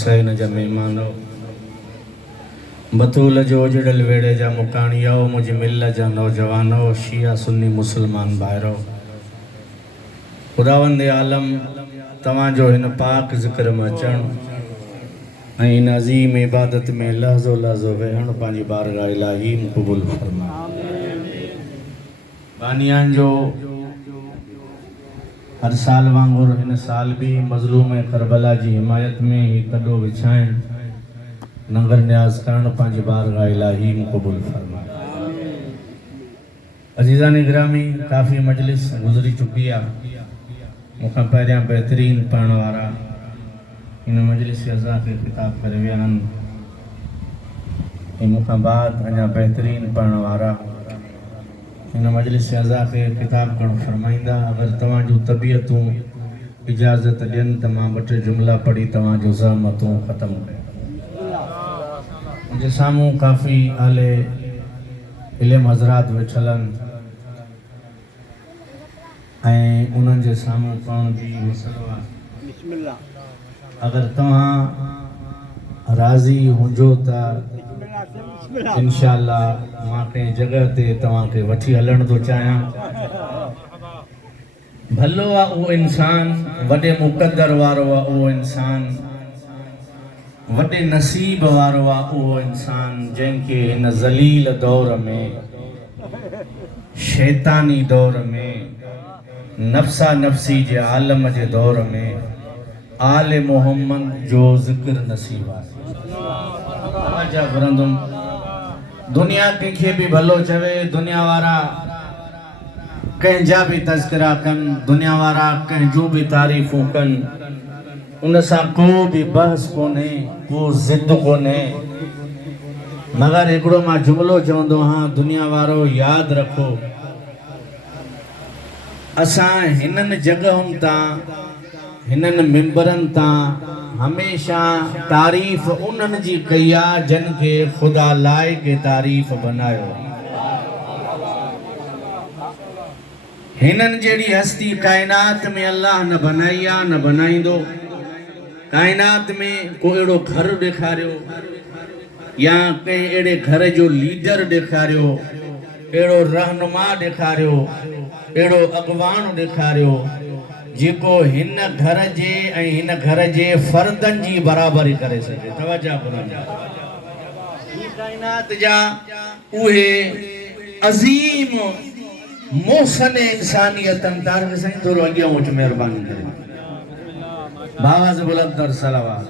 हुसैन जा मेहमानो बतूल जो उजड़ल वेड़े जा मुकाणियो मुझ मिल जा नौजवानो शिया सुन्नी मुसलमान भाइरो खुदावंद आलम तव्हांजो हिन पाक ज़िक्र में अचण ऐं इन अज़ीम इबादत में लहज़ो लहज़ो वेहण पंहिंजी बारगाह इलाही क़बूल फरमा। बानियान जो हर साल वांगुरु हिन साल भी मज़लूम करबला जी हिमायत में ही कॾो विछाइण नंगर न्याज करण पंहिंजी बारगाह इलाही क़बूल फरमा। अज़ीज़ान गिरामी काफ़ी मजलिस गुज़री चुकी आहे। मूंखां पहिरियां बहितरीन पढ़ण वारा इन मजलिस असांखे ख़िताब करे विया आहिनि ऐं मूंखां बाद अञा बहितरीन पढ़ण वारा इन मजलिस असांखे ख़िताब करणु फरमाईंदा। अगरि तव्हांजूं तबियतूं इजाज़त ॾियनि त मां ॿ टे जुमिला पढ़ी तव्हांजूं ज़हमतूं ख़तमु कयां। मुंहिंजे साम्हूं काफ़ी आले इल्म हज़रात वेठल आहिनि ऐं उन्हनि जे साम्हूं पढ़ण बि मसइलो आहे। अगर तव्हां राज़ी हुजो त इंशाअल्लाह मां कंहिं जगह ते तव्हांखे वठी हलण थो चाहियां। भलो आहे उहो इंसान, वॾे मुक़द्दर वारो आहे उहो इंसान, वॾे नसीब वारो आहे उहो इंसान जंहिंखे हिन ज़लील दौर में शैतानी दौर में नफ़्सा नफ़्सी जे आलम जे दौर में आले मोहम्मद जो ज़िक्र नसीब आहे। दुनिया कंहिंखे बि भलो चवे, दुनिया वारा कंहिंजा बि तज़किरा कनि, दुनिया वारा कंहिंजूं बि तारीफ़ूं कनि, उन सां को बि बहस कोन्हे, को ज़िद कोन्हे। मगर हिकिड़ो मां जुमिलो चवंदो आहियां, दुनिया वारो यादि रखो असां हिननि जगहुनि तां हिननि मिंबरनि तां हमेशह तारीफ़ उन्हनि जी कई आहे जिन खे ख़ुदा लाइ के तारीफ़ बनायो। हिननि जहिड़ी हस्ती काइनात में अल्लाह न बनाई आहे, न बनाईंदो। काइनात में को अहिड़ो घर ॾेखारियो या कंहिं अहिड़े घर जो लीडर ॾेखारियो, अहिड़ो रहनुमा ॾेखारियो, अहिड़ो अॻवान ॾेखारियो जेको हिन घर जे ऐं हिन घर जे फर्दनि जी बराबरी करे सघे। तवज्जो ही काइनात जा उहे अज़ीम मोहसन इंसानियतन तार साईं थोरो अॻियां उच महिरबानी करे बाबा से बुलंदर सलावत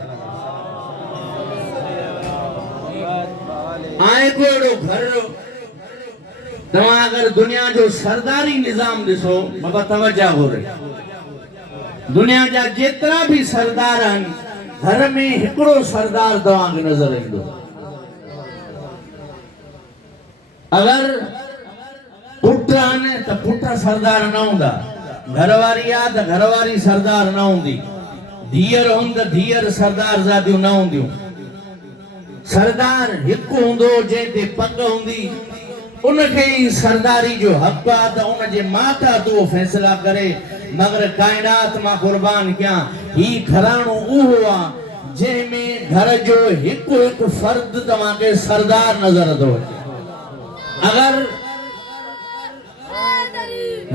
आए को अहिड़ो घर तव्हां अगर दुनिया जो सरदारी निज़ाम ॾिसो, बाबा तवज्जो घुरे, दुनिया जा जेतिरा भी सरदार आहिनि घर में हिकिड़ो सरदार तव्हांखे नज़र ईंदो। अगर पुट आहिनि त पुट सरदार न हूंदा, घरवारी आहे त घरवारी सरदार न हूंदी, धीअर हूंदी त धीअर सरदार ज़ादियूं न हूंदियूं। सरदार हिकु हूंदो जंहिं ते पग हूंदी, उनखे ही सरदारी जो हक़ आहे त उनजे मातहत उहो फ़ैसिला करे। मगर काइनात मां कुर्बान कयां, ही घराणो उहो आहे जंहिंमें घर जो हिकु हिकु फर्द तव्हांखे सरदार नज़र थो अचे। अगर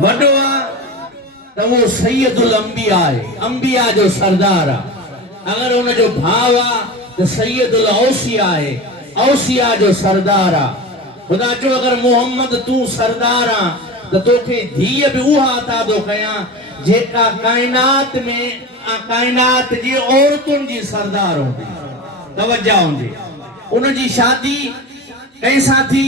वॾो आहे त उहो सैयदुल अंबिया आहे, अंबिया जो सरदार आहे। अगर उनजो भाउ आहे त सैयदुल औसिया आहे, औसिया जो सरदार आहे। खुदा चो अगर मोहम्मद तू सरदार आ तो तोखे धीअ भी उहा अता दो कयां जेका कायनात में कायनात जी औरतुनि जी सरदार होंदी। तवज्जो होंदी। उन जी शादी कैसा थी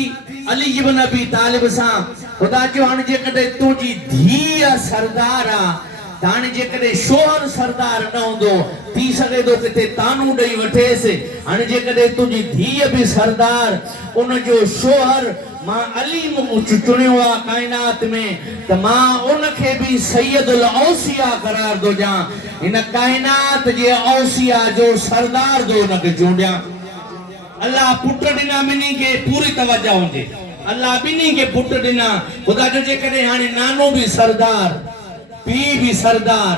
अली इब्न अबी तालिब सां। खुदा चो हाणे जेकॾहिं तुंहिंजी धीअ सरदार आ ताने जेकॾहिं शोहर सरदार न हूंदो थी सघे थो किथे तानू ॾेई वठेसि। हाणे जेकॾहिं तुंहिंजी धीअ बि सरदार उन जो शोहर मां अली चुनियो आहे काइनात में त मां उनखे बि सैयदुल औसिया करार थो ॾियां। हिन काइनात जे औसिया जो सरदार थो उनखे चूंडियां। अल्लाह पुट ॾिना ॿिन्ही खे, पूरी तवज्जो हुजे। अल्लाह ॿिन्ही खे पुट ॾिना। खुदा जो जेकॾहिं हाणे नानो बि सरदार, पीउ बि सरदार,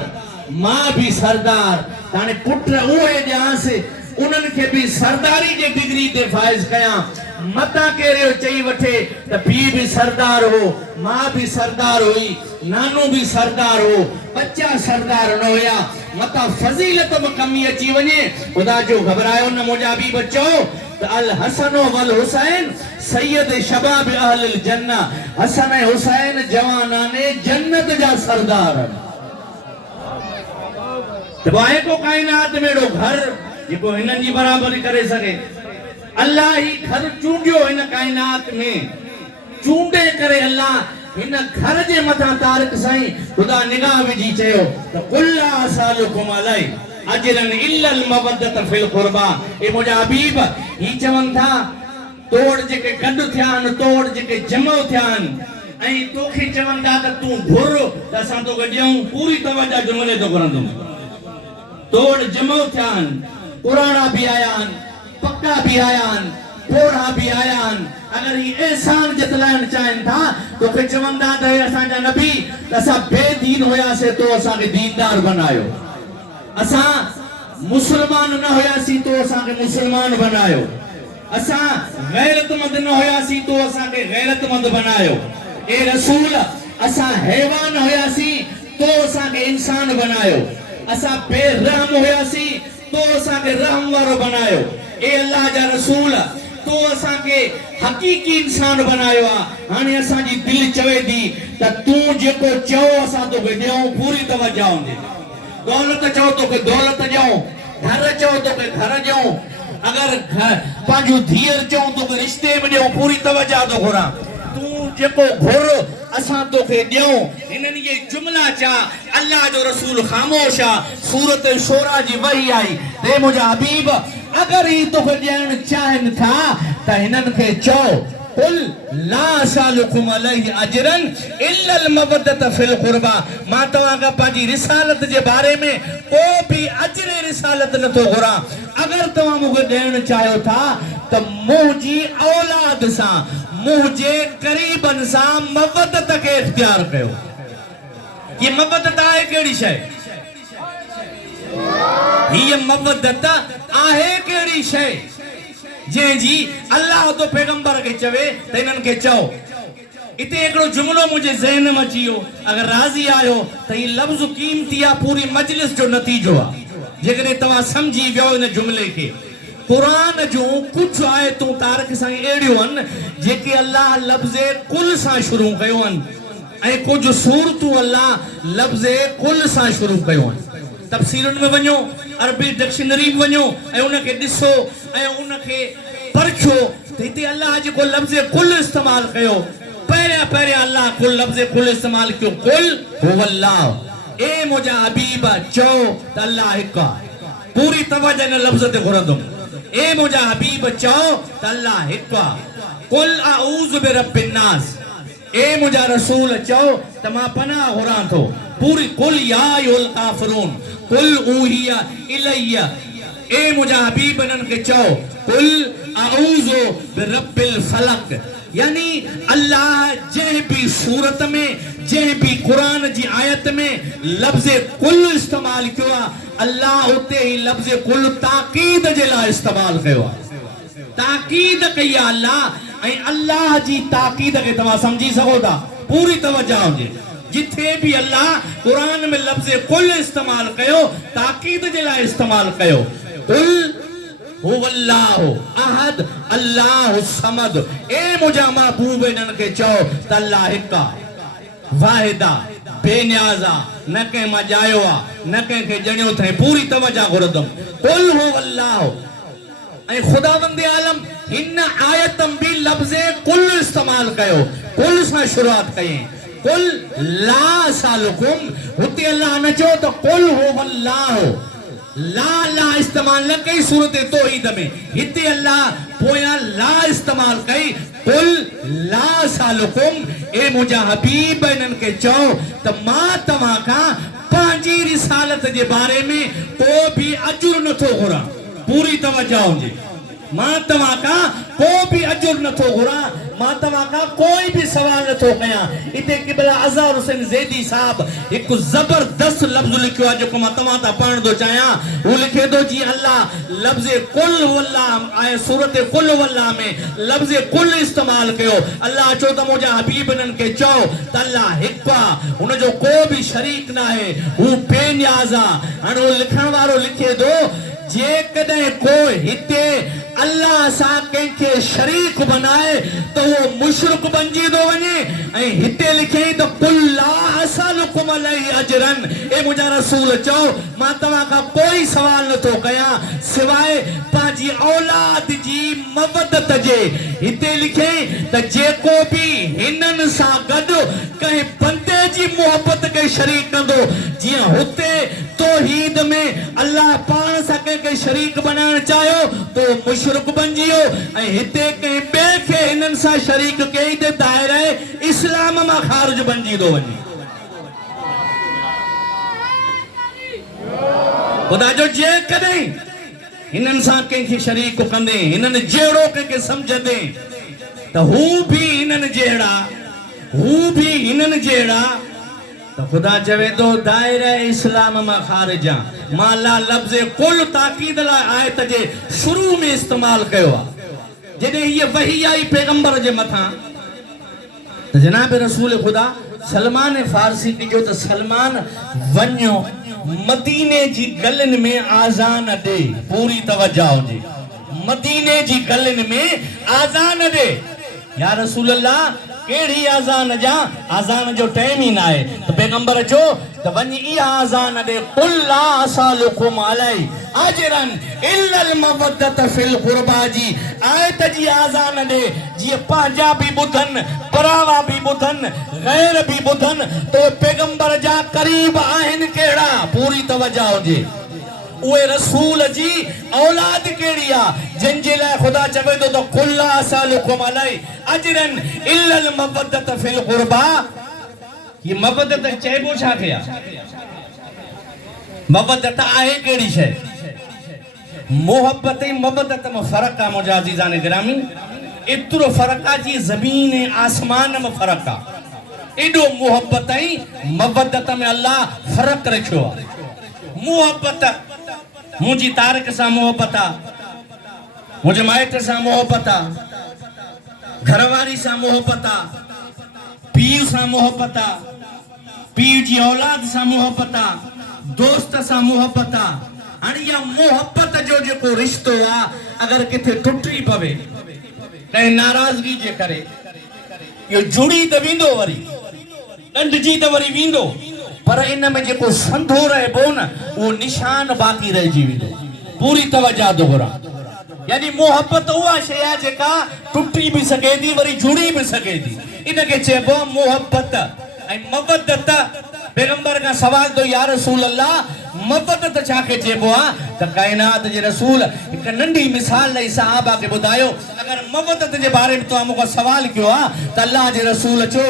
मां भी सरदार ताने पुट उहे ॼांसि उन्हनि खे भी सरदारी जे डिग्री ते फाइज कयां मता केरियो चई वठे त पीउ भी सरदार हो मां भी सरदार हुई नानू भी सरदार हो बच्चा सरदार न हुया मता फजीलत में कमी अची वञे खुदा जो घबरायो न मुंहिंजा भी बच्चो अल हसन वल हुसैन सैयद शबाब अहल जन्ना हसन ऐं हुसैन जवानाने जन्नत जा सरदार तबाए को कायनात में घर जेको हिननि जी बराबरी करे सके अल्लाह ही घर चूंडियो इन कायनात में चूंडे करे अल्लाह इन घर जे मथा तारक साईं खुदा निगाह विझी चयो त कुल असालुकुम अलै अजरन इल्ला अल मवद्दत फिल कुर्बा ए मुंहिंजा हबीब ही चवनि था तोड़ जेके गॾु थिया आहिनि तोड़ जेके जमो थिया आहिनि ऐं तोखे चवनि था त तूं घुर त असां तोखे ॾियूं पूरी तवजा जुमले तो करंदुमि तोड़ जमो थिया आहिनि पुराणा भी आया आहिनि पक्का भी आया आहिनि पोड़ा भी आया आहिनि अगर ही एहसान जतलाइण चाहिनि था तोखे चवंदा त असांजा नबी त असां बेदीन हुयासीं तो असांखे दीनदार बनायो असां मुसलमान न हुयासीं तो असांखे मुसलमान बनायो असां गैरतमंद न हुयासीं तो असांखे गैरतमंद बनायो ए रसूल असां हैवान हुयासीं तो असांखे इंसान बनायो असां बेरहम हुयासीं तो असांखे रहम वारो बनायो ए अल्लाह जा रसूल तो असांखे हकीकी इंसान बनायो आहे हाणे असांजी दिलि चवे थी त तूं जेको चओ असां तोखे ॾियूं पूरी तवजा हूंदी दौलत चओ तोखे दौलत ॾियूं घर चओ तोखे घर ॾियूं अगर पंहिंजो धीअर चओ तोखे रिश्ते में ॾियूं पूरी तवजा थो घुरां तूं जेको घुर असां तोखे ॾियूं हिननि ये जुमला चा अल्लाह जो रसूल खामोश आहे सूरत शोरा जी वही आई ते मुंहिंजा हबीब अगर ही तोखे ॾियण चाहिनि था त हिननि खे चओ कुल ला सालुकुम अलैहि अजरन इल्ला अल मवद्दत फिल कुर्बा मां तव्हां खां पंहिंजी रिसालत जे बारे में को भी अजर रिसालत नथो घुरां अगर तव्हां मूंखे ॾियण चाहियो था त मुंहिंजी औलाद सां मुझे करीबन सा मवद्दत के इख्तियार कयो ये मवद्दत आहे केड़ी शय ये मवद्दत आहे केड़ी शय जे जी अल्लाह तो पैगंबर के चवे त इनन के चओ इते एकड़ो जुमलो मुझे ज़हन में अचियो अगर राजी आयो त ये लफ्ज कीमती आ पूरी मजलिस जो नतीजो आ जेकरे तवा समझी वियो इन जुमले के कुरान जो कुछ आयतूं तारक सां एड़ियूं आहिनि जेके अल्लाह लफ्ज़े कुल सां शुरू कयो आहिनि ऐं कुझु सूरतूं अल्लाह लफ्ज़े कुल सां शुरू कयो आहिनि तफ़सीरुनि में वञो अरबी डिक्शनरी में वञो ऐं उनखे ॾिसो ऐं उनखे परखियो त हिते अल्लाह जेको लफ्ज़े कुल इस्तेमालु कयो पहिरियां अल्लाह कुल लफ्ज़े कुल इस्तेमालु कयो कुल हुवल्लाह ए मुंहिंजा हबीब चओ त अल्लाह हिकु आहे पूरी तवजो हिन लफ्ज़ ते घुरंदुमि ए मुझा हबीब चओ त अल्लाह हिकु आहे कुल अऊज़ु बिरब्बिन नास ए मुझा रसूल चओ त मां पनाह घुरां थो पूरी कुल या अय्युहल काफ़िरून कुल ऊहिया इलैया ए मुझा हबीब इन्हनि खे चओ कुल अऊज़ु बिरब्बिल फलक यानी अल्लाह जंहिं भी सूरत में जंहिं भी कुरान जी आयत में लफ्ज़ कुल इस्तेमालु कयो आहे अल्लाह उते ही लफ्ज़ कुल ताकीद जे लाइ इस्तेमालु कयो आहे ताकीद कई आहे अल्लाह ऐं अल्लाह जी ताकीद खे तव्हां सम्झी सघो था पूरी तवजो हुजे जिथे भी अल्लाह कुरान में लफ्ज़ कुल इस्तेमालु कयो ताकीद जे लाइ इस्तेमालु कयो कुल हुवल्लाहु अहद अल्लाहु समद ए मुंहिंजा महबूब इन्हनि खे चओ त अल्लाह हिकु आहे वाहिदा बेनियाज़ा न कंहिं मां ॼायो आहे न कंहिंखे ॼणियो अथई पूरी तवजो घुरंदुमि कुल हुवल्लाहु ऐं ख़ुदावंद आलम हिन आयत में भी लफ्ज़ कुल इस्तेमालु कयो कुल सां शुरूआत कयईं कुल ला सालुकुम हुते अल्लाह न चयो त कुल हुवल्लाहु ला इस्तेमाल न कई सूरत तौहीद में हिते अल्लाह पोया ला इस्तेमाल कई कुल ला सालुकुम ए मुझा हबीब इन्हनि खे चओ त मां तव्हां खां पंहिंजी रिसालत जे बारे में को भी अजुर नथो घुरां पूरी तवजो हुजे मां तव्हां खां को भी अजुर नथो घुरां मां तव्हां खां कोई भी सवाल नथो कयां इते क़िबला अज़हर हुसैन ज़ैदी साहब एक जबरदस्त लफ्ज़ लिखियो आहे जेको मां तव्हां ता पढ़ण थो चाहियां वो लिखे थो जी अल्लाह लफ्ज़ कुल वल्लाह आए सूरत कुल वल्लाह में लफ्ज़ कुल इस्तेमाल कयो अल्लाह चो त मुंहिंजा हबीब इन्हनि खे चओ त अल्लाह हिकु आहे हुनजो को बि शरीक न आहे हू बेनियाज़ आहे हाणे उहो लिखण वारो लिखे थो जेकॾहिं को हिते अल्लाह सां कंहिंखे शरीक बनाए तो वो मुशरिक बणिजी थो वञे ऐं हिते लिखे त कुल ला असलुकुम अलैहि अजरन ए मुंहिंजा रसूल चओ मां तव्हां खां कोई सवाल नथो कयां सवाइ पंहिंजी औलाद जी मवदत जे हिते लिखे त जेको बि हिननि सां गॾु कंहिं बंदे जी मोहबत खे शरीक कंदो जीअं हुते तौहीद में अल्लाह पाण सां कंहिंखे शरीक बनाइण चाहियो तो मुशरिक बणिजी वियो ऐं हिते कंहिं ॿिए खे हिननि सां शरीक कई त दायरे इस्लाम मां ख़ारिज बणिजी थो वञे ख़ुदा जो जेकॾहिं हिननि सां कंहिंखे शरीक कंदे हिननि जहिड़ो कंहिंखे सम्झंदे त हू बि हिननि जहिड़ा हू बि हिननि जहिड़ा तो खुदा चवे तो दायरे इस्लाम मां ख़ारिज आहे मां अल्लाह लफ्ज़ कुल ताकीद लाइ आयत जे शुरू में इस्तेमाल कयो आहे जॾहिं हीअ वही आई पैगंबर जे मथां त जनाब रसूल खुदा सलमान फारसी जो त सलमान वञो मदीने जी गलियुनि में आज़ान ॾे पूरी तवज्जो हुजे मदीने जी गलियुनि में आज़ान ॾे या रसूल अल्लाह केड़ी आज़ान जा आज़ान जो टाइम ही ना है तो पैगंबर जो तो वनी ई आज़ान दे कुल ला असलुकुम अलैहि अजरन इल्लल मवद्दत फिल कुर्बा जी आयत जी आज़ान दे जी पांजा भी बुधन परावा भी बुधन गैर भी बुधन तो पैगंबर जा करीब आहिन केड़ा पूरी तवज्जो हुजे उए रसूल जी औलाद केड़ी आ जिनजे लाइ खुदा चवे तो कुल असलुकुम अलैहि अजरन इल्लल मवद्दत फिल कुर्बा ये मवद्दत चेबो छा खे आ मवद्दत आहे केड़ी शे मोहब्बत मवद्दत में फर्क आ मुजा अजीजान गिरामी इतरो फर्क आ जी जमीन आसमान में फर्क आ एडो मोहब्बत मवद्दत में अल्लाह फर्क रखियो आ मोहब्बत मुझी तारक सां मोहब्बत आ मुझे माइट सां मोहब्बत आ घरवारी सां मोहब्बत आ पीउ सां मोहब्बत आ पीउ जी औलाद सां मोहब्बत आ दोस्त सां मोहब्बत आ हाणे इहा मोहब्बत जो जेको रिश्तो आ अगर किथे टुटी पवे कंहिं नाराज़गी जे करे इहो जुड़ी त वेंदो वरी ॾंढिजी त वरी वेंदो पर इन में जेको संधो रहबो न वो निशान बाकी रहिजी वेंदो पूरी तवज्जो दोहरा यानी मोहब्बत उहा शइ आहे जेका टुटी भी सके थी वरी जुड़ी भी सके थी इनके चइबो मोहब्बत ऐं मवद्दत पैगंबर का सवाल तो या रसूल अल्लाह मवद्दत छाके चइबो आहे त कायनात जे रसूल एक नंढी मिसाल लई सहाबा के बुधायो अगर मवद्दत जे बारे में तो मूंखां सवाल कयो आहे त अल्लाह जे रसूल चो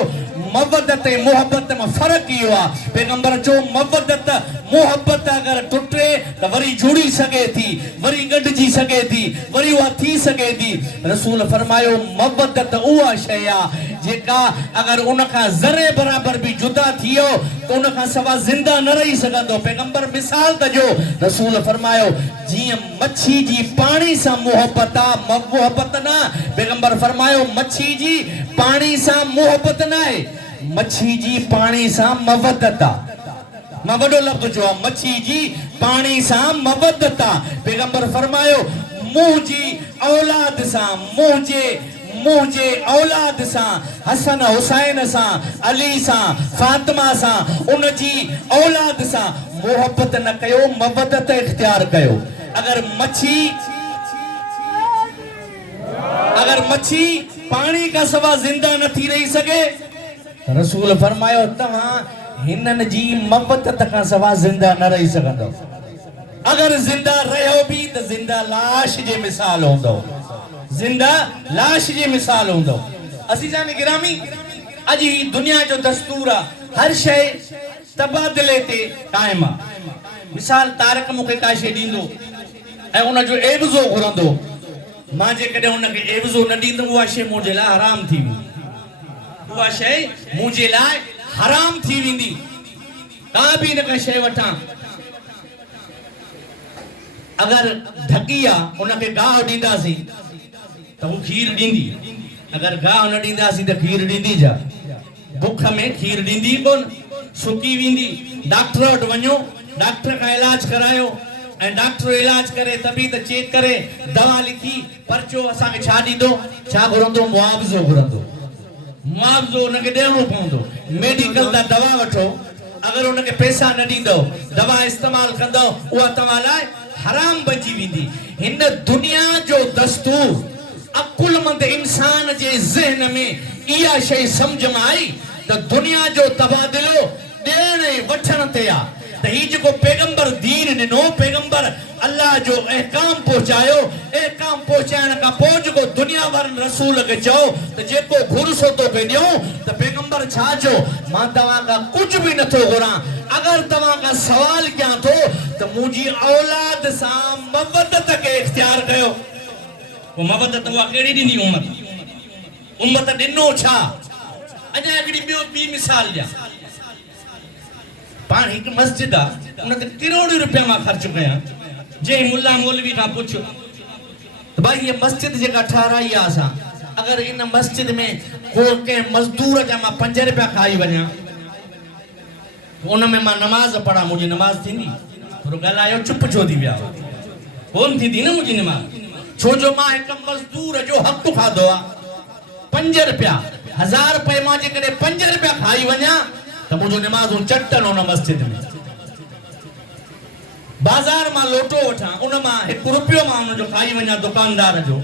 मवद्दत मोहब्बत में फर्क इहो आहे पैगंबर चो मवद्दत मोहब्बत अगर टुटे त वरी जुड़ी सके थी वरी गॾिजी सके थी वरी उहा थी सके थी रसूल फरमायो मवद्दत उहा शइ आहे जेका अगर उन खां ज़रे बराबर भी जुदा थियो तो उन खां सवा जिंदा न रही सघंदो पैगंबर मिसाल त जो रसूल फरमायो जीअं मच्छी जी पानी सां मोहब्बत आहे मोहब्बत न पैगंबर फरमायो मच्छी जी पानी सां मोहब्बत न आहे मच्छी जी पानी सां मवद्दत आहे मां वॾो लफ़्ज़ चयो आहे मच्छी जी पानी सां मवद्दत आहे पैगंबर फरमायो मुंहिंजी औलाद सां मुंहिंजे औलाद सां हसन हुसैन सां अली सां फातिमा सां उन जी औलाद सां मोहब्बत न कयो मवद्दत इख्तियार कयो अगर मच्छी पानी का सवा जिंदा न थी रही सके रसूल फरमायो तव्हां हिनन जी मवद्दत का सवा जिंदा न रही सघंदो अगर जिंदा रहो भी तो जिंदा लाश जे मिसाल होंदो जिंदा लाश जे मिसाल होंदो अजीजान गिरामी अज ही दुनिया जो दस्तूर हर शय तबादले ते कायम मिसाल तारक मुखे का शय दींदो ए उन जो एवज़ो घुरंदो मां जे कॾहिं हुनखे एवज़ो न ॾींदुमि उहा शइ मुंहिंजे लाइ हराम थी वेंदी, उहा शइ मुंहिंजे लाइ हराम थी वेंदी। का बि न का शइ वठां, अगरि ढकी आहे उनखे गाहु ॾींदासीं त हू खीर ॾींदी, अगरि गाहु न ॾींदासीं त खीर ॾींदी छा? बुख में खीर ॾींदी कोन, सुकी वेंदी। डॉक्टर वटि वञो, डॉक्टर खां इलाज करायो ऐं डॉक्टर इलाज करे तबीयत चेक करे दवा लिखी पर्चो असांखे छा ॾींदो? छा घुरंदो? मुआवज़ो घुरंदो। मुआवज़ो हुनखे ॾियणो पवंदो। मेडिकल तां दवा वठो, अगरि हुनखे पैसा न ॾींदव, दवा इस्तेमालु कंदव, उहा तव्हां लाइ हराम बची वेंदी। हिन दुनिया जो दस्तूर अकुलमंद इंसान जे ज़हन में इहा शइ सम्झ में आई त दुनिया जो तबादिलो ॾियण ऐं वठण ते आहे। त ही जेको पैगंबर दीन ॾिनो, पैगंबर अल्लाह जो अहकाम पहुचायो, अहकाम पहुचाइण खां पोइ जेको दुनिया वारनि रसूल खे चओ त जेको घुरसो तोखे ॾियूं, त पैगंबर छा चओ? मां तव्हां खां कुझु बि नथो घुरां, अगरि तव्हां खां सवाल कयां थो त मुंहिंजी औलाद सां मवदत खे इख्तियार कयो। पोइ मवदत उहा कहिड़ी ॾिनी उम्मत? उम्मत ॾिनो छा? अञा हिकिड़ी ॿी मिसाल ॾियां। पाण हिकु मस्जिद आहे, उन ते करोड़ रुपया मां ख़र्च कयां। जंहिं मुल्ला मौलवी खां पुछ त भाई ये मस्जिद जेका ठाराई आहे असां, अगरि इन मस्जिद में को कंहिं मज़दूर जा मां 5 रुपया खाई वञा, उन में मां नमाज़ पढ़ा, मुंहिंजी नमाज़ थींदी? थोरो ॻाल्हायो, चुप छो थी विया? कोन थींदी न मुंहिंजी नमाज़। छो जो मां हिकु मज़दूर जो हक़ खाधो आहे। 5 रुपया, 1000 रुपए मां जेकॾहिं 5 रुपया खाई वञा त मुंहिंजो नमाज़ूं चटनि उन मस्जिद में। बाज़ार मां लोटो वठां, उन मां 1 रुपयो मां उन जो खाई वञा दुकानदार जो,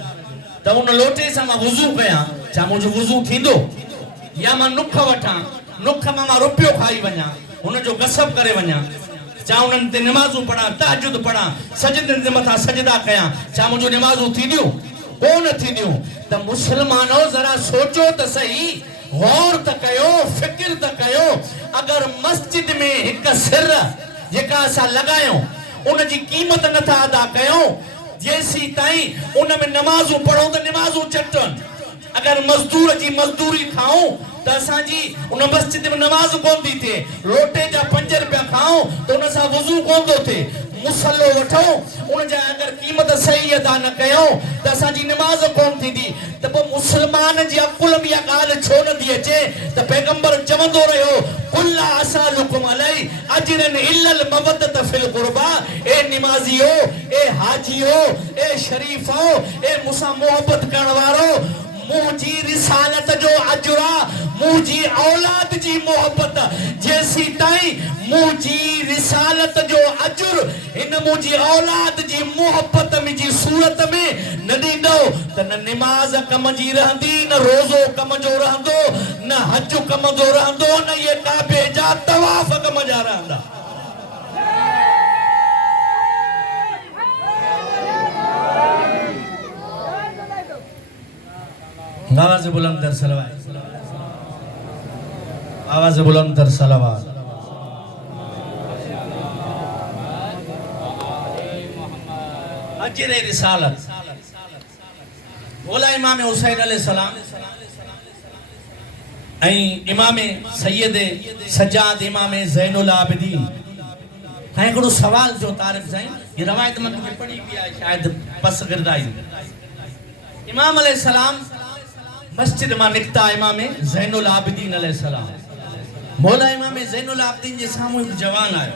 त उन लोटे सां मां वुज़ू कयां, छा मुंहिंजो वुज़ू थींदो? या मां नुख वठां, नुख मां रुपयो खाई वञा, उन जो गसब करे वञा, छा उन्हनि ते नमाज़ूं पढ़ां, तहजुद पढ़ां, सजदनि जे मथां सजदा कयां, छा मुंहिंजो नमाज़ूं थींदियूं? कोन थींदियूं। त मुस्लमानो ज़रा सोचो त सही, गौर त कयो, फिक्र त कयो। अगरि मस्जिद में हिकु सिर जेका असां लॻायूं उन जी क़ीमत नथा अदा कयूं, जेसीं ताईं उन में नमाज़ूं पढ़ूं त नमाज़ूं चटनि। अगरि मज़दूर जी मज़दूरी खाऊं त असांजी उन मस्जिद में नमाज़ कोन थी थिए। लोटे जा 5 रुपया खाऊं त उन सां वुज़ू कोन थो थिए। मुसलो वठो, उन जा अगरि क़ीमत सही अदा न कयूं त असांजी नमाज़ कोन थींदी। त पोइ मुस्लमान जी अकुल में इहा ॻाल्हि छो नथी अचे त पैगंबर चवंदो रहियो, कुल्ला असअलुकुम अलैहि अजरन इल्लल मवद्दत फिल कुर्बा। ए निमाज़ियो, ए हाजियो, ए शरीफो, ए मूंसां मोहब्बत करण वारो, मुंहिंजी रिसालत जो अजुरा, मुंहिंजी औलाद जी मोहब्बत, जेसीं ताईं मुंहिंजी रिसालत जो अजुर हिन मुंहिंजी औलाद जी मोहब्बत मुंहिंजी सूरत में न ॾींदो त न निमाज़ कम जी रहंदी, न रोज़ो कम जो रहंदो, न हज कम जो रहंदो, न ये काबे जा तवाफ़ कम जा रहंदा। आवाज़ बुलंद कर सलवात, आवाज़ बुलंद कर सलवात। अजरे रिसालत बोला इमाम हुसैन अलैहिस्सलाम ऐं इमाम सैयद सज्जाद इमाम ज़ैनुल आबिदीन। हाणे हिकिड़ो सवाल जो तारिफ़ साईं, ये रवायत में पढ़ी भी आहे, शायद पस गिरदाई। इमाम अलैहिस्सलाम मस्जिद मां निकता, इमाम ज़ैनुल आबिदीन अलैहिस्सलाम। मौला इमाम ज़ैनुल आबिदीन जे साम्हूं हिकु जवान आयो,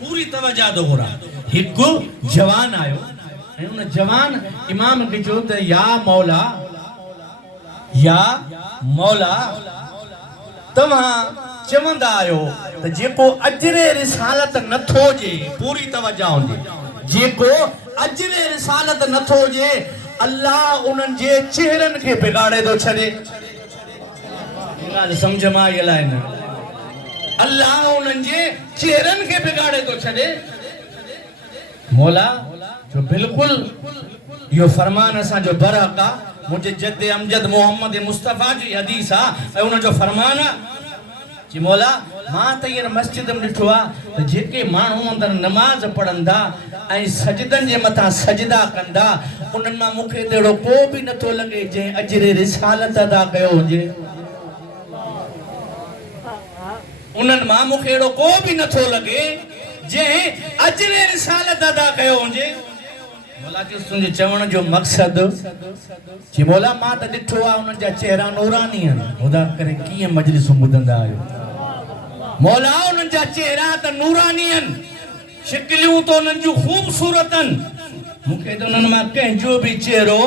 पूरी तवज्जो दो घुरा। हिकु जवान आयो ऐं उन जवान इमाम खे चयो त या मौला, या मौला, तव्हां चवंदा आहियो त जेको अजरे रिसालत नथो जे, पूरी तवज्जो हुजे, जेको अजरे रिसालत नथो जे, अल्लाह उन्हनि जे चेहरनि खे बिगाड़े थो छॾे। ॻाल्हि सम्झ में आई अलाए न? अल्लाह उन्हनि जे चेहरनि खे बिगाड़े थो छॾे। मौला जो बिल्कुलु इहो फरमान असांजो बरहक़ आहे। मुंहिंजे जद अमजद मोहम्मद मुस्तफ़ा जी हदीस आहे ऐं उनजो फरमान आहे, जी मौला मां त हींअर मस्जिद में ॾिठो आहे त जेके माण्हू अंदरि नमाज़ पढ़ंदा ऐं सजदनि जे मथां सजदा कंदा उन्हनि मां मूंखे त अहिड़ो को बि नथो लॻे जंहिं अजरे रिसालत अदा कयो हुजे। उन्हनि मां मूंखे अहिड़ो को बि नथो लॻे जंहिं अजरे रिसालत अदा कयो हुजे। मौला जी तुंहिंजे चवण जो मक़सदु जी मौला मां त ॾिठो आहे उन्हनि जा चेहरा नूरानी आहिनि ख़ुदा करे कीअं मजलिसूं ॿुधंदा आहियो। मौला उन्हनि जा चेहरा त नूरानी आहिनि शिकिलियूं त उन्हनि जूं ख़ूबसूरत आहिनि मूंखे त उन्हनि मां कंहिंजो बि चेहरो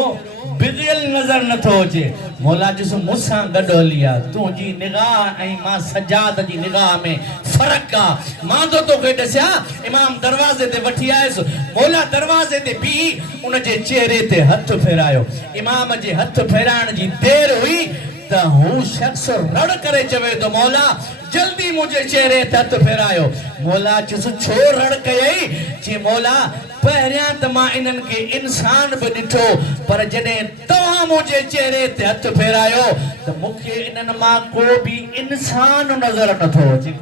बिगड़ियल नज़र नथो अचे। मौला जिसो मूंसां गॾु हली आहे तुंहिंजी निगाह ऐं मां सजाद जी निगाह में फ़र्क़ु आहे। मां तो तोखे ॾसिया इमाम दरवाज़े ते वठी आयुसि मौला दरवाज़े ते बीह उनजे चेहरे ते हथ फेरायो। इमाम जे हथ फेराइण जी देरि हुई त हू शख़्स रड़ करे चवे थो मौला जल्दी मुझे चेहरे ते हथ फेरायो। मौला चुसि छो रड़ कयई जी मौला पहिरियां त मां इन्हनि खे इंसान बि ॾिठो पर जॾहिं तव्हां मुंहिंजे चेहरे ते हथ फेरायो त मूंखे इन्हनि मां को बि इंसान नज़र नथो अचे।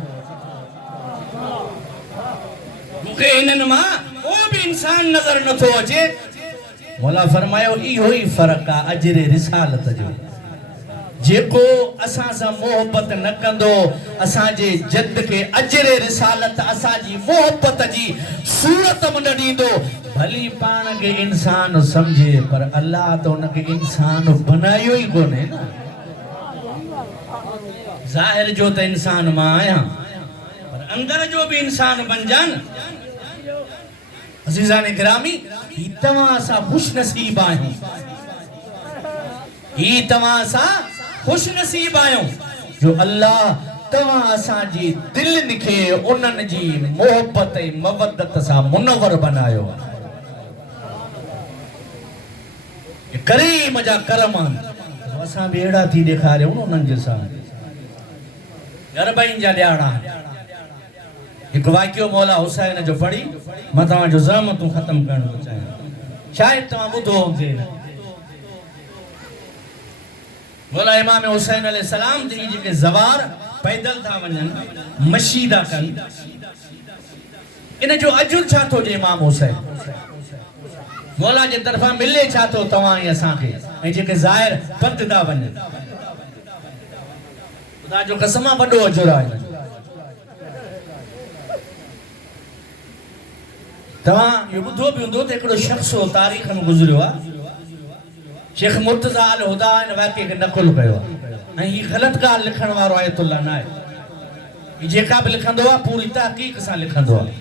मूंखे इन्हनि मां को बि इंसान नज़र नथो अचे। मौला फरमायो इहो ई फ़र्क़ु आहे अजरे रिसालत जो। जेको असां सां मोहब्बत न कंदो असांजे जद खे अजरे रिसालत असांजी मोहब्बत जी सूरत में न ॾींदो भली पाण खे इंसान समझे पर अल्लाह तो उनखे इंसान बनायो ई कोन्हे न। ज़ाहिर जो त इंसान मां आहियां पर अंदर जो भी इंसान बणजन। अज़ीज़ान गिरामी ही तव्हां सां खुशनसीब आहियूं ही तव्हां सां खुशनसीब आहियूं जो अल्लाह तव्हां असांजी दिलनि खे उन्हनि जी मोहब्बत ऐं मवदत सां मुनवर बनायो। करीम जा करम असां बि अहिड़ा थी ॾेखारियूं न उन्हनि जे साम्हूं। गरबईन जा ॾियारा हिकु वाक़ियो मौला हुसैन जो पढ़ी मां तव्हांजो ज़हमतूं ख़तमु करण थो चाहियां शायदि तव्हां ॿुधो हुजे। मौला इमाम हुसैन अलैहिस्सलाम जी जेके ज़वार पैदल था वञनि मशी था कनि इन जो अजुर छा थो ॾिए इमाम हुसैन मौला जे तरफ़ां मिले छा थो तव्हां ऐं असांखे ऐं जेके ज़ाहिर पंध था वञनि ख़ुदा जो कसम आहे वॾो अजुर आहे। तव्हां इहो ॿुधो बि हूंदो त हिकिड़ो शख़्स हो तारीख़ में गुज़रियो आहे शेख मुर्तज़ा अल हुदा इन वाक़े खे नक़ुल कयो ऐं ही ग़लति ॻाल्हि लिखण वारो आयतुल्ला न आहे। ही जेका बि लिखंदो आहे पूरी तहक़ीक़ सां लिखंदो आहे।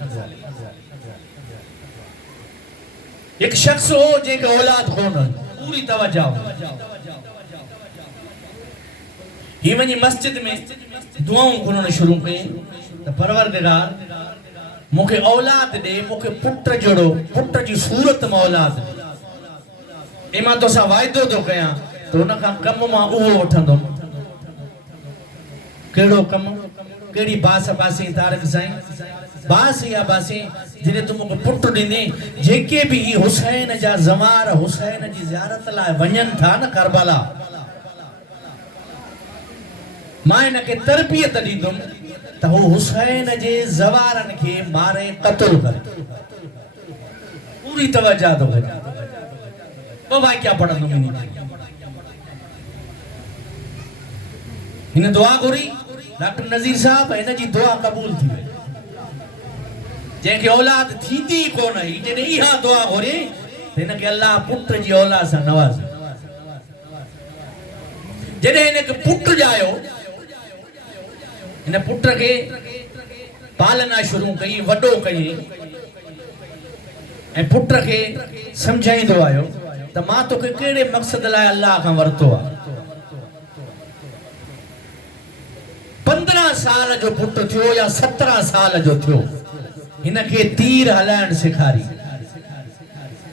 हिकु शख़्स हो जंहिंखे औलाद कोन पूरी तवजो ही वञी मस्जिद में दुआऊं घुरण शुरू कयईं त परवरदिगार मूंखे औलाद ॾे मूंखे पुट जहिड़ो पुट जी सूरत में औलाद ॾे मां तोसां वाइदो थो कयां त हुन खां कम मां उहो वठंदुमि। कहिड़ो कमु कहिड़ी बास बासी तारिक साईं बास या बासी जॾहिं तूं मूंखे पुट ॾींदी जेके बि ही हुसैन जा ज़वार हुसैन जी ज़ियारत लाइ वञनि था न करबला मां हिनखे तरबियत ॾींदुमि त हू हुसैन जे ज़वारनि खे मारे क़त्ल करे पूरी तवज्जो थो करे। ॿ वाक़िया पढ़ंदुमि हिन दुआ घुरी डॉक्टर नज़ीर साहब हिन जी दुआ क़बूल थी वई जंहिंखे औलाद थींदी कोन हुई जॾहिं इहा दुआ घुरी त हिनखे अल्लाह पुट जी औलाद सां नवाज़। जॾहिं हिनखे पुट ॼायो हिन पुट खे पालना शुरू कई वॾो कई ऐं पुट खे सम्झाईंदो आयो त मां तोखे कहिड़े मक़सद लाइ अल्लाह खां वरितो आहे। 15 साल जो पुट थियो या 17 साल जो थियो हिनखे तीर हलाइण सेखारी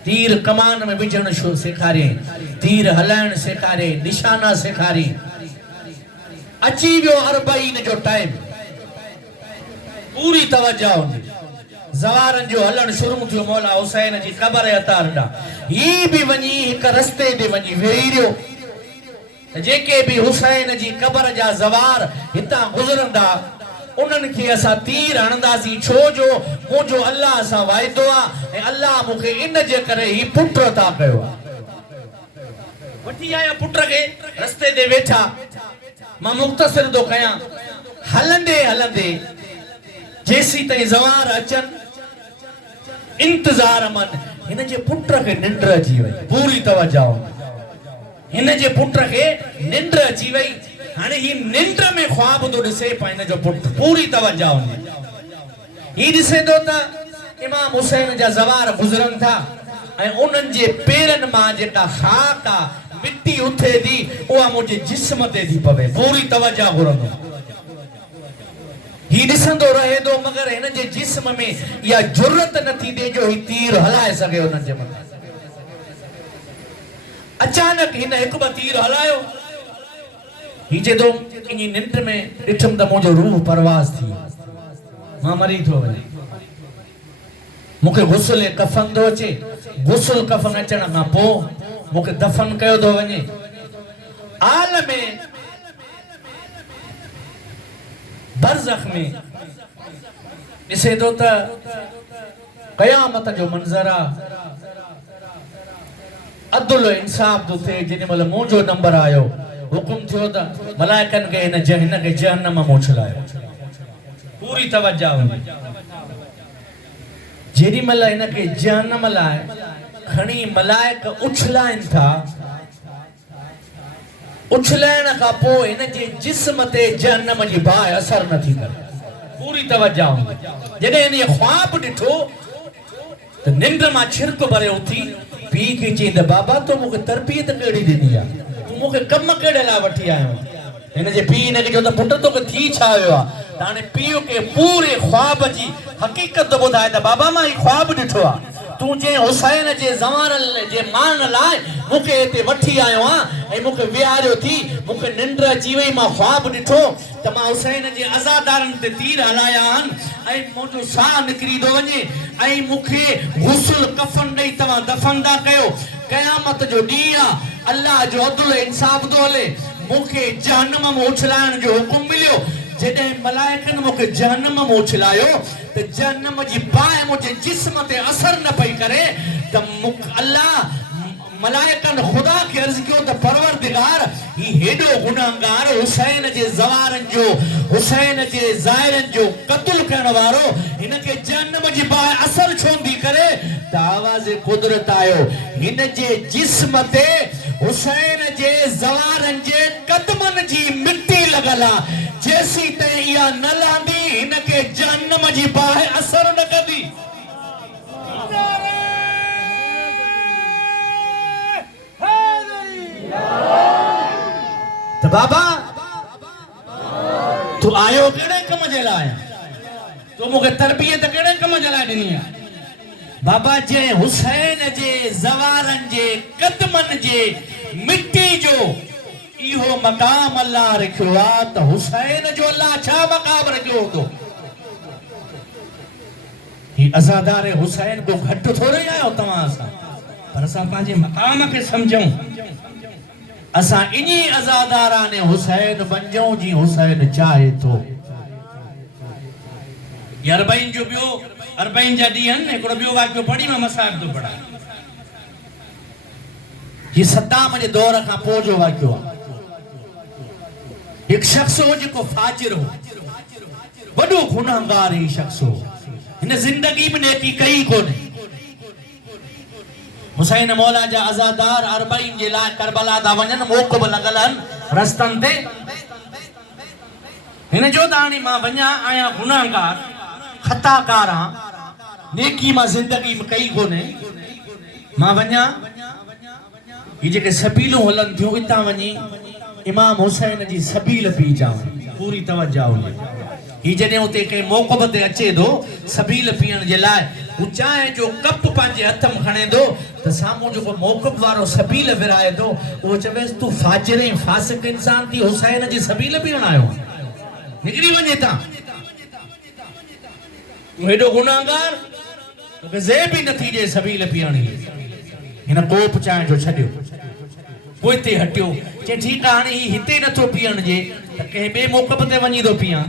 तीर कमान में विझण सेखारे तीर हलाइण सेखारे निशाना सेखारी अची वियो 40 जो टाइम पूरी तवज्जो हुंदी ज़वारनि जो हलण शुरू थियो मौला हुसैन जी क़बर अतार ॾांहुं ही बि वञी हिकु रस्ते ते वञी वेही रहियो जेके भी हुसैन जी कब्र जा ज़वार हितां गुज़रंदा उन्हनि खे असां तीर हणंदासीं छो जो मुंहिंजो अल्लाह सां वाइदो आहे ऐं अल्लाह मूंखे इन जे करे ही पुट अता कयो आहे। वठी आया पुट खे रस्ते ते वेठा मां मुख़्तसिर थो कयां हलंदे हलंदे जेसीं ताईं ज़वार अचनि इंतज़ार मन हिन जे पुट खे निंड अची वई पूरी तवज्जो हिन जे पुट खे निंड अची वई हाणे ही निंड में ख्वाब तो ॾिसे पाइन जो पुट पूरी तवज्जो ही ॾिसे थो त इमाम हुसैन जा ज़वार गुज़रनि था ऐं उन्हनि जे पेरनि मां जेका खाक आहे मिट्टी उथे थी उहा मुंहिंजे जिस्म ते थी पवे पूरी तवज्जो घुरंदो ही ॾिसंदो रहे थो मगर हिन जे जिस्म में इहा जुर्रत नथी ॾे जो ही तीर हलाए सघे उन्हनि जे मथां। अचानक हिन हिकु ॿ तीर हलायो ही चए थो इन निंड में ॾिठुमि त मुंहिंजो रूह परवाज़ थी मां मरी थो वञे मूंखे गुस्ल कफन थो अचे गुस्ल कफन अचण खां पोइ मूंखे दफन कयो थो वञे आल में बरज़ख में ॾिसे थो त क़यामत जो मंज़र आहे अदल इंसाफ थो थिए जेॾी महिल मुंहिंजो नंबर आयो हुकुम थियो त मलाइकनि खे हिन खे जहन्नम में उछलायो पूरी तवज्जो जेॾी महिल हिन खे जहन्नम लाइ खणी मलाइक उछलाइनि था उछलाइण खां पोइ हिन जे जिस्म ते जहन्नम जी बाहि असर नथी करे पूरी तवज्जो जॾहिं हिन ख्वाब ॾिठो त निंड मां छिरक भरे उथी पीउ खे चई त बाबा तो मूंखे तरबियत कहिड़ी ॾिनी आहे तूं मूंखे कम कहिड़े लाइ वठी आयो हिन जे पीउ हिन खे चयो त पुट तोखे थी छा वियो आहे त हाणे पीउ खे पूरे ख्वाब जी हक़ीक़त ॿुधाए त बाबा मां ही ख्वाब ॾिठो आहे तूं जे हुसैन जे ज़वारनि जे मान लाइ मूंखे हिते वठी आयो आहे ऐं मूंखे विहारियो थी मूंखे निंड अची वई मां ख्वाब ॾिठो त मां हुसैन जे अज़ादारनि ते तीर हलाया आहिनि ऐं मुंहिंजो साह निकिरी थो वञे ऐं मूंखे गुस्ल कफन ॾेई तव्हां दफ़न था कयो क़यामत जो ॾींहुं आहे अल्लाह जो अदल इंसाफ थो हले मूंखे जहन्नम में उछलाइण जो हुकुम मिलियो जॾहिं मलाइकनि मूंखे जहन्नम में उछलायो त जहन्नम जी बाहि मुंहिंजे जिस्म ते असर न पई करे त अल्लाह मलाइकनि ख़ुदा खे अर्ज़ कयो त परवरदिगार ही हेॾो गुनाहगार हुसैन जे ज़वारनि जो हुसैन जे ज़ाहिरनि जो क़त्ल करण वारो हिन खे जहन्नम जी बाहि असर छो थी करे त आवाज़ कुदरत आयो हिन जे जिस्म ते हुसैन जे ज़वारनि जे कदमनि जी मिट्टी लॻल आहे जेसीं ताईं इहा न लहंदी हिन खे जहन्नम जी बाहि असर न कंदी तो बाबा तू आयो केड़े कम जे लाइ तो मूंखे तरबियत केड़े कम जे लाइ ॾिनी आहे बाबा जे हुसैन जे ज़वारनि जे कदमनि जे मिट्टी जो इहो मक़ाम अल्लाह रखियो आहे त हुसैन जो अल्लाह छा मक़ाम रखियो हूंदो ही अज़ादार हुसैन को घटि थोरे आयो तव्हां सां पर असां पंहिंजे मक़ाम खे सम्झूं असां इन्ही अज़ादाराने हुसैन बणजूं जी हुसैन चाहे थो ये अरबईन जो बियो अरबईन जा ॾींहं आहिनि हिकिड़ो ॿियो वाक़ियो पढ़ी मां मसाइब थो पढ़ां ही सद्दाम जे दौर खां पोइ जो वाक़ियो आहे हिकु शख़्स हो जेको फाजिर हो वॾो गुनाहगार ही शख़्स हो हिन ज़िंदगी में नेकी कई कोन्हे हुसैन मौला जा अज़ादार अरबईन जे लाइ करबला दा वञनि मोक़ब लॻल आहिनि रस्तनि ते हिन जो त हाणे मां वञा आहियां गुनाहगार ख़ताकार आहियां नेकी मां ज़िंदगी में कई कोन्हे मां वञा ही जेके सबीलूं हलनि थियूं हितां वञी इमाम हुसैन जी सबील पी जाऊं पूरी तवज्जो ही जॾहिं उते कंहिं मोक़ब ते अचे थो सबील पीअण जे लाइ हू चांहि जो कप पंहिंजे हथ में खणे थो त साम्हूं जेको मोक़ब वारो सबील विराए थो उहो चवेसि तूं फाजिर ऐं फासिक इंसान थी हुसैन जी सबील पीअण आयो निकिरी वञे था तूं हेॾो गुनाहगार तोखे ज़ेब ई नथी ॾे सबील पीअण जी हिन कोप चांहि जो छॾियो पोइ हिते हटियो चे ठीक आहे हाणे ही हिते नथो पीअण जे त कंहिं ॿिए मौक़फ़ ते वञी थो पीआं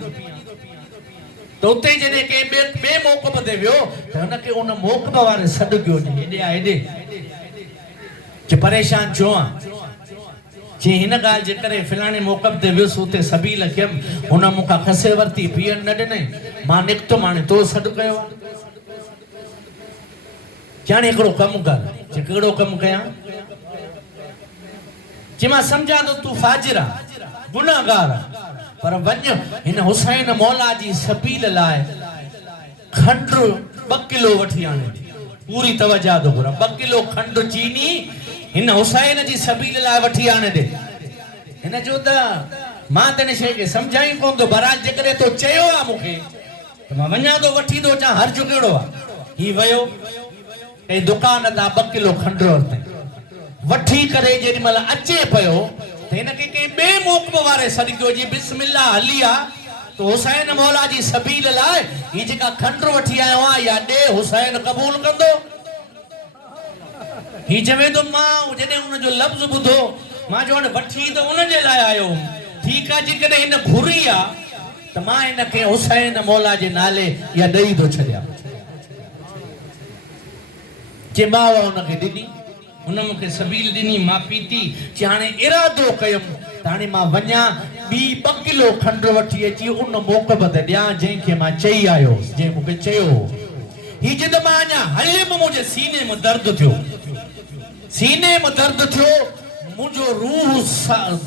त उते जॾहिं कंहिं ॿिए मौक़फ़ ते वियो त हुनखे उन मौक़फ़ वारे सॾु कयो हेॾे आ हेॾे जे परेशान छो आहे जे हिन ॻाल्हि जे करे फलाणे मौक़फ़ ते वियुसि उते सबील कयमि हुन मूंखां खसे वरिती पीअण न ॾिनई मां निकितुमि हाणे तो सॾु कयो आहे हाणे हिकिड़ो कमु कर जे कहिड़ो कमु कयां जे मां सम्झां थो तूं फाजिर आहे गुनाहगार आहे पर वञ हिन हुसैन मौला जी सबील लाइ खंड 2 किलो वठी आणे पूरी तवज्जो दो घुरा 2 किलो खंड चीनी हिन हुसैन जी सबील लाइ वठी आणे दे हिन जो त मां तने शइ खे सम्झाई कोन थो बरात जे करे तो चयो आहे मूंखे त मां वञा थो वठी थो अचां हर जो कहिड़ो आहे ही वियो ए दुकान ता 2 किलो खंड वरितई वठी करे जेॾी महिल अचे पियो त हिनखे कंहिं ॿिए मौक़फ़ वारे सॾु कयो जी बिस्मिल्लाह हली आहे तो हुसैन मौला जी सबील लाइ ही जेका खंड वठी आयो आहे या ॾे हुसैन क़बूल कंदो ही चवे थो मां जॾहिं हुनजो लफ़्ज़ ॿुधो मां जो हाणे वठी त उनजे लाइ आयो ठीकु आहे जेकॾहिं हिन घुरी आहे त मां हिनखे हुसैन मौला जे नाले या ॾेई थो छॾियां जे मां हुनखे ॾिनी हुन मूंखे सबील ॾिनी मां पीती जे हाणे इरादो कयुमि त हाणे मां वञा ॿी 2 किलो खंड वठी अची उन मौक़फ़ ते ॾियां जंहिंखे मां चई आयो जंहिं मूंखे चयो ही जॾहिं मां अञा हलियमि मुंहिंजे सीने में दर्द थियो सीने में दर्द थियो मुंहिंजो रूह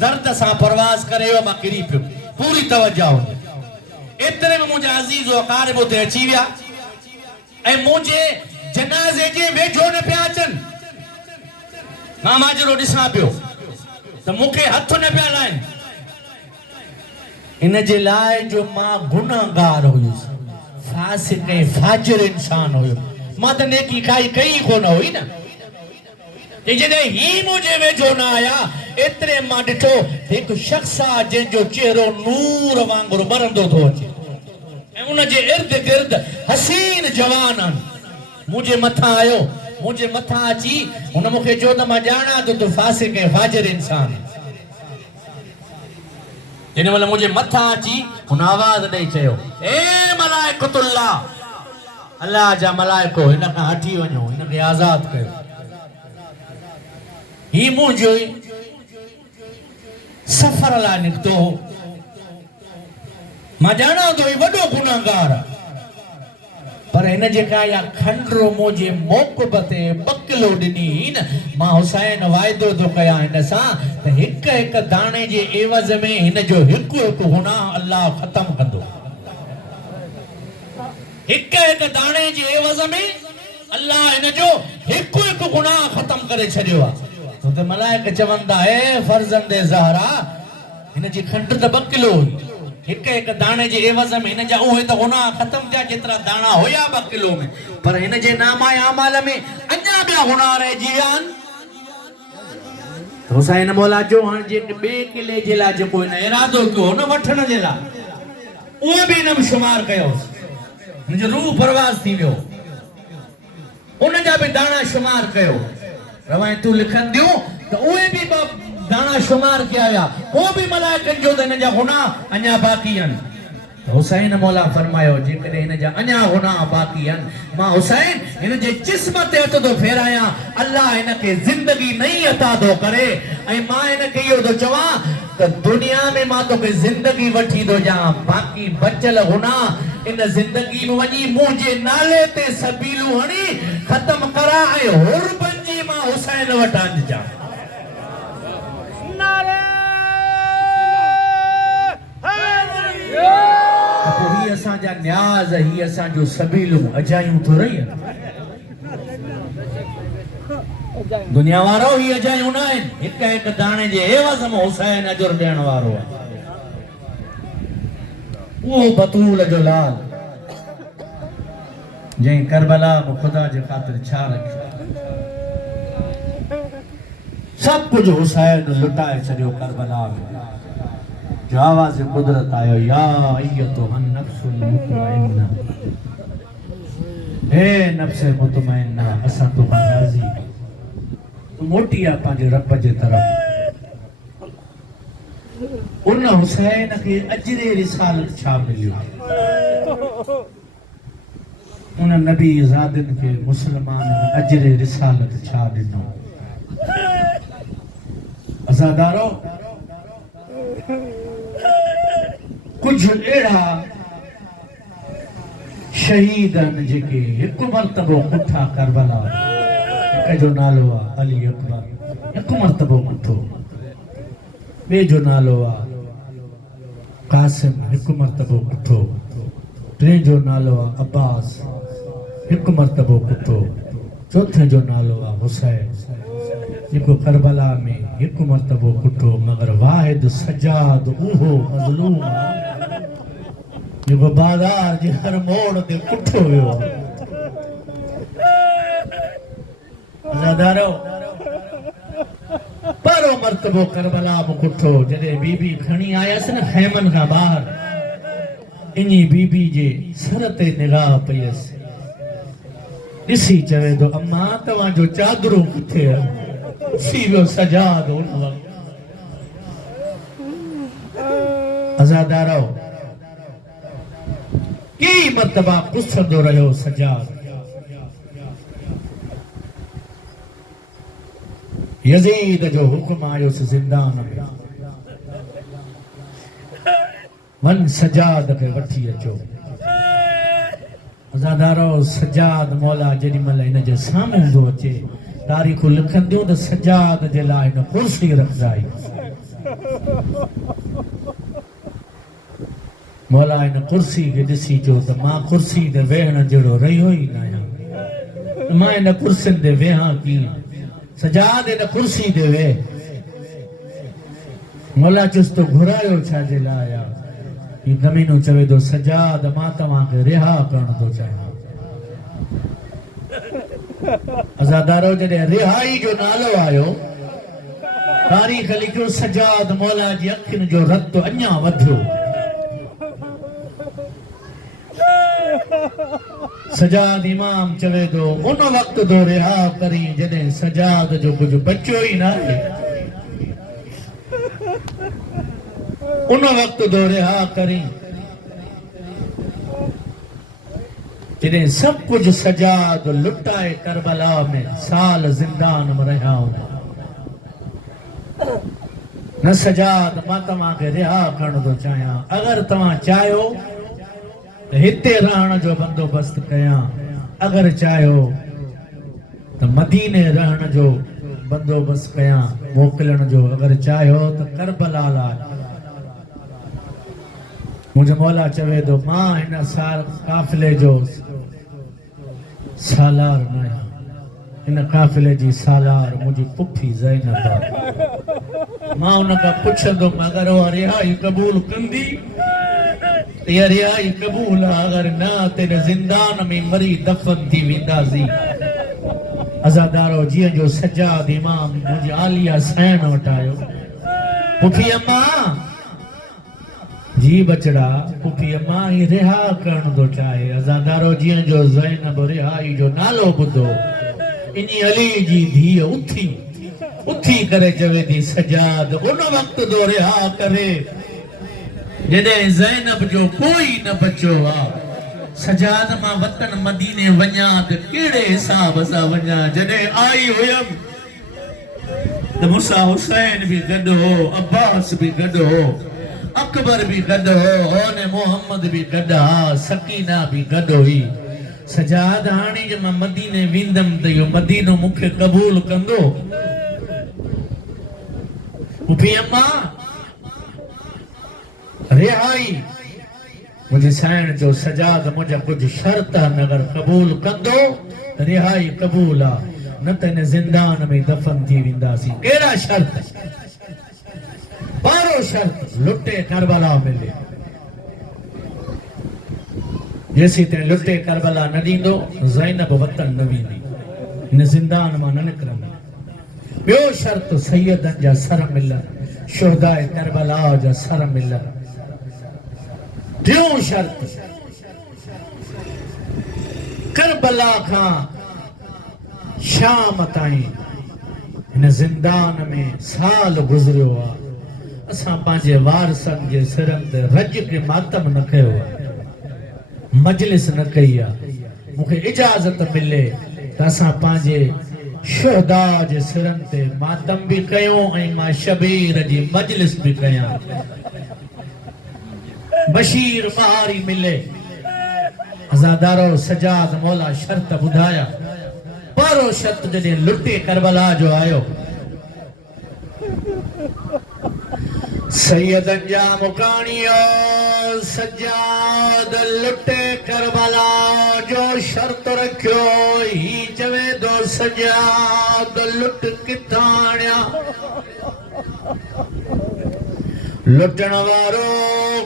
दर्द सां परवाज़ करे वियो मां किरी पियो पूरी तवज्जो एतिरे में मुंहिंजा अज़ीज़ अकारिब उते अची विया ऐं मुंहिंजे जनाज़े जे वेझो न पिया अचनि मां माजरो ॾिसां पियो त मूंखे हथ न पिया लाइनि इन जे लाइ जो मां गुनाहगार हुयुसि फासिक ऐं फाजिर इंसान हुयो मां त नेकी कई कोन हुई न जॾहिं ही मुंहिंजे वेझो न आया एतिरे मां ॾिठो हिकु शख़्स आहे जंहिंजो चेहरो नूर वांगुरु ॿरंदो थो अचे ऐं उनजे इर्द गिर्द हसीन जवान आहिनि मुंहिंजे मथां आयो मुझे मथा अची हुन मूंखे चयो त मां ॼाणा थो तूं फासिक ऐं फाजिर इंसान हिन महिल मुंहिंजे मथां अची हुन आवाज़ ॾेई चयो ए मलाइकतुल्लाह अल्लाह जा मलाइको हिन खां हटी वञो हिनखे आज़ाद कयो ही मुंहिंजो सफ़र लाइ निकितो मां ॼाणा थो ही वॾो गुनाहगार आहे पर इन जेका या खंड मुंहिंजे मौक़फ़ ते 2 किलो ॾिनी न मां हुसैन वाइदो थो कयां हिन सां त हिक हिक दाणे जे एवज़ में हिन जो हिकु हिकु गुनाह अल्लाह ख़त्म कंदो हिक हिक दाणे जे एवज़ में अल्लाह हिन जो हिकु हिकु गुनाह ख़त्म करे छॾियो आहे त मलाइक चवंदा ए फर्ज़ंदे ज़हरा हिन जी खंड त 2 किलो हुई हिक हिक दाणे जे एवज़ में हिन जा उहे त गुनाह ख़त्म थिया जेतिरा दाणा हुया 2 किलो में पर हिन जे नामाए अमाल में अञा ॿिया गुनाह रहिजी विया आहिनि हुसैन मौला जो हाणे जे 2 किले जे लाइ जेको हिन इरादो कयो न वठण जे लाइ उहे बि हिन में शुमार कयोसि हिनजो रूह परवाज़ थी वियो उन जा बि दाणा शुमार कयो रवां तूं लिखंदियूं त उहे बि दाणा शुमार किया विया वो भी मलाइकनि जो त हिन जा गुनाह अञा बाक़ी आहिनि हुसैन मौला फरमायो जेकॾहिं हिन जा अञा गुनाह बाक़ी आहिनि मां हुसैन हिन जे जिस्म ते हथ थो फेरायां अल्लाह हिनखे ज़िंदगी नई अता थो करे ऐं मां हिनखे इहो थो चवां त दुनिया में मां तोखे ज़िंदगी वठी थो ॾियां बाक़ी बचियल गुनाह इन ज़िंदगी में वञी मुंहिंजे नाले ते सबीलूं हणी ख़त्म करा ऐं हुर बणिजी मां हुसैन वटि अचिजां ही असांजा न्याज़ ही असांजो सबीलूं अजायूं थो रही दुनिया वारो ही अजायूं न आहिनि हिक हिक दाणे जे एवज़ में हुसैन अजुर ॾियण वारो आहे उहो बतूल जो लाल जंहिं करबला में ख़ुदा जे ख़ातिर छा रखियो सब कुछ हुसैन लुटाए छॾियो करबला में जो आवाज़ कुदरत आयो या अय्युहन नफ्सुल मुतमइन्ना हे नफ्स मुतमइन्ना असां तो राज़ी तू मोटी आ पंहिंजे रब जे तरफ़ उन हुसैन खे अजरे रिसालत छा मिलियो उन नबी ज़ादिन खे मुसलमान अजरे रिसालत छा ॾिनो अज़ादारो कुछ अहिड़ा शहीद आहिनि जेके हिकु मर्तबो कुठा करबला हिक जो नालो आहे अली अकबर हिकु मर्तबो कुठो ॿिए जो नालो आहे कासिम हिकु मर्तबो कुठो टे जो नालो आहे अब्बास हिकु मर्तबो कुठो चौथे जो नालो आहे हुसैन जेको करबला में हिकु मर्तबो कुठो मगर वाहिद सजाद उहो मज़लूम आहे जेको बाज़ार जे हर मोड़ ते कुठो वियो अज़ादारो पहिरों मर्तबो करबला में कुठो जॾहिं बीबी खणी आयसि न खैमन खां ॿाहिरि इन्ही बीबी जे सर ते निगाह पई हुयसि ॾिसी चवे थो अम्मा तव्हांजो चादरूं किथे आहे सी वियो सजाद उन वक़्तु अज़ादारो कई मर्तबा पुछंदो रहियो सजाद यजीद जो हुक्म आयुसि ज़िंदान में वन सजाद खे वठी अचो अज़ादारो सजाद मौला जेॾी महिल हिन जे साम्हूं थो अचे तारीख़ूं लिखंदियूं त सजाद जे लाइ हिन कुर्सी रखंदाई मौला हिन कुर्सी खे ॾिसी चयो त मां कुर्सी ते वेहण जहिड़ो रहियो ई न आहियां मां हिन कुर्सियुनि ते वेहां कीअं सजाद हिन कुर्सी ते वेह मौला चुसि तो घुरायो छाजे लाइ आहे हीउ कमीनो चवे थो सजाद मां तव्हांखे रिहा करण थो चाहियां अज़ादारो जॾहिं रिहाई जो नालो आयो तारीख़ लिखियो सजाद मौला जी अखियुनि जो रत अञा वधियो सजाद इमाम चवे थो उन वक़्त तो रिहा करी जॾहिं सजाद जो कुझु बचियो ई न आहे उन वक़्त तो रिहा करी जॾहिं सभु कुझु सजाद लुटाए करबला में साल ज़िंदान में रहिया हुआ न सजाद मां तव्हांखे रिहा करण थो चाहियां अगरि तव्हां चाहियो त हिते रहण जो बंदोबस्त कयां अगरि चाहियो त मदीने रहण जो बंदोबस्त कयां मोकिलण जो अगरि चाहियो त करबला लाइ मुंहिंजो मौला चवे थो मां हिन साल काफ़िले जो सालार न आहियां हिन काफ़िले जी सालार मुंहिंजी पुफी ज़ैनब आहे मां हुन खां पुछंदुमि अगरि उहा रिहाई क़बूल कंदी इहा रिहाई क़बूल आहे अगरि न त हिन ज़िंदान में मरी दफ़न थी वेंदासीं अज़ादारो जीअं जो सजाद इमाम मुंहिंजी आलिया सैन वटि आयो पुफी अम्मा जी बचड़ा पुफी अम्मा ही रिहा करण थो चाहे अज़ादारो जीअं जो ज़ैनब रिहाई जो नालो ॿुधो इन्ही अली जी धीअ उथी करे चवे थी सजाद उन वक़्त तो रिहा करे जॾहिं ज़ैनब जो कोई न बचियो आहे सजाद मां वतन मदीने वञा त कहिड़े हिसाब सां वञा जॾहिं आई हुयमि त मूंसां हुसैन बि गॾु हो अब्बास बि गॾु हो अकबर भी गॾु हो ओने मोहम्मद भी गॾु हा सकीना भी गॾु हुई सजाद हाणे जे मां मदीने वेंदमि त इहो मदीनो मूंखे क़बूल कंदो पुफी अम्मा रिहाई मुंहिंजी साइण जो सजाद मुंहिंजा कुझु शर्त अगरि क़बूल कंदो त रिहाई क़बूल आहे न त हिन ज़िंदान में दफ़न थी वेंदासीं कहिड़ा शर्त पहिरों शर्त लुटे करबला मिले जेसीं ताईं लुटे करबला न ॾींदो ज़ैनब वतन न वेंदी हिन ज़िंदान मां न निकिरंदी ॿियो शर्त सैयदनि जा सर मिलनि शुहदाए करबला जा सर मिलनि टियों शर्त करबला खां शाम ताईं हिन ज़िंदान में साल गुज़रियो आहे असां पंहिंजे वारसनि जे सिरनि ते रज के मातम न कयो आहे, मजलिस न कई आहे। मूंखे इजाज़त मिले त असां पंहिंजे शुहदा जे सिरनि ते मातम बि कयूं ऐं मां शबीर जी मजलिस बि कयां। बशीर बहारी मिले अज़ादारो सजाद मौला शर्त ॿुधाया, पहिरों शर्त जॾहिं लुटे करबला जो आयो, सैयदन जा मुकाणियो सजाद लुटे करबला जो शर्त रखियो। ही चवे दो सजाद लुट किथां आणिया, लुटण वारो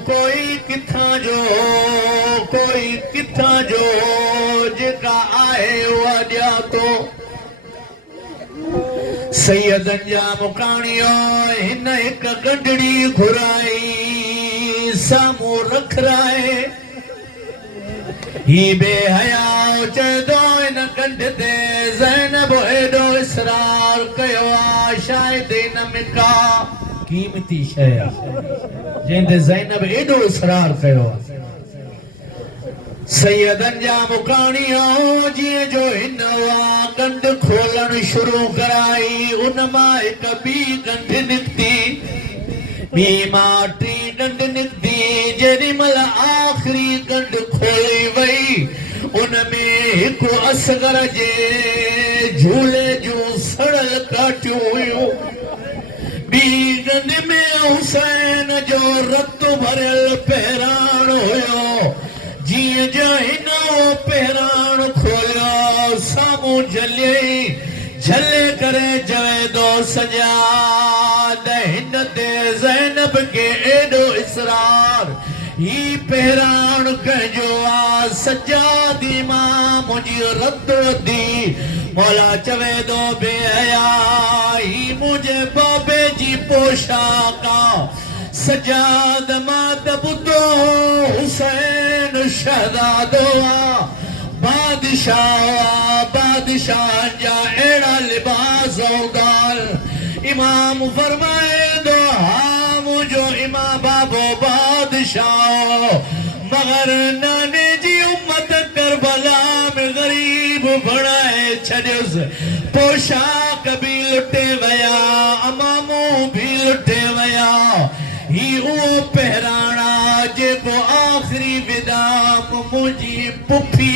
कोई किथां जो, कोई किथां जो, जेका आहे उहा ॾिया थो। सैयदन जा मुकाणियो हिन हिक गंढड़ी घुराई, साम्हूं रखराए ही बेहयाओ चवंदो हिन गंढ ते ज़ैनब एॾो इसरार कयो आहे, शायदि हिन में का कीमती शइ आहे जंहिं ज़ैनब एॾो इसरार कयो आहे। सैयदन जा मुकाणियो जीअं जो हिन उहा गंढ खोलण शुरू कराई, उन मां हिक ॿी गंढ निकिती, ॿी मां टी गंढ निकिती। जेॾी महिल आख़िरी गंढ खोली वई, उन में हिकु असगर जे झूले जूं सड़ल काठियूं हुयूं। ॿी गंढ में हुसैन जो रत भरियल पहिराण हुयो। जीअं जो हिन पहिराण खोलियो, साम्हूं झले करे चवे थो सजाद हिन ते ज़ैनब खे एॾो इसरार, ही पहिराण कंहिंजो आहे, सजादी मां मुंहिंजी रत वधी। मौला चवे थो बेहया ही मुंहिंजे बाबे जी पोशाक आहे। सजाद मां त ॿुधो हुसैन शहज़ादो आहे, बादशाह बादशाह जा अहिड़ा लिबास हूंदा। इमाम फरमाए थो हा मुंहिंजो इमाम बाबो बादशाह, मगर नाने जी उम्मत करबला में गरीब बणाए छॾियुसि। पोशाक बि लुटे विया, अमामूं बि लुटे विया। ही उहो पहिराणा जेको आख़िरी विदाम मुंहिंजी पुफी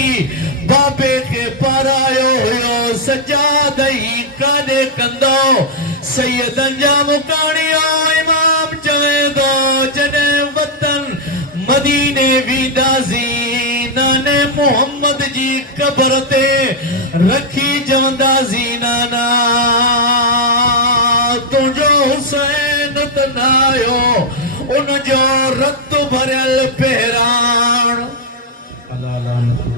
बाबे खे पारायो हुयो, सजाद ही काॾे कंदो। सैयदन जा मुकाणियो इमाम चवे थो जॾहिं वतन मदीने वेंदासीं, नाने मोहम्मद जी क़बर ते रखी चवंदासीं नाना तुंहिंजो हुसैन त न आयो, उन जो रत भरियल पहिराण। अला लानत